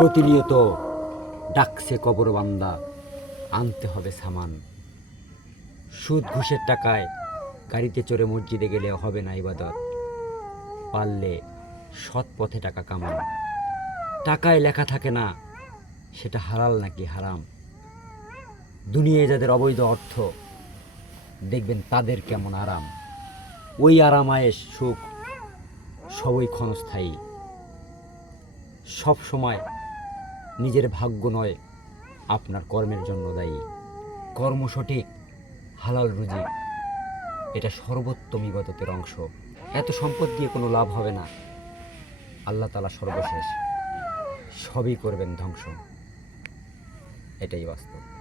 প্রতিনিয়ত ডাকছে কবর বান্দা, আনতে হবে সামান। সুদ ঘুষের টাকায় গাড়িতে চড়ে মসজিদে গেলে হবে না ইবাদত। পারলে সৎ পথে টাকা কামান। টাকায় লেখা থাকে না সেটা হালাল নাকি হারাম। দুনিয়ায় যাদের অবৈধ অর্থ, দেখবেন তাদের কেমন আরাম। ওই আরাম আয়েশ সুখ সবই ক্ষণস্থায়ী। সব সময় নিজের ভাগ্য নয়, আপনার কর্মের জন্য দায়ী। কর্ম সঠিক, হালাল রুজি, এটা সর্বোত্তম ইবাদতের অংশ। এত সম্পদ দিয়ে কোনো লাভ হবে না, আল্লাহ তাআলা সর্বশেষ, সবই করবেন ধ্বংস। এটাই বাস্তব।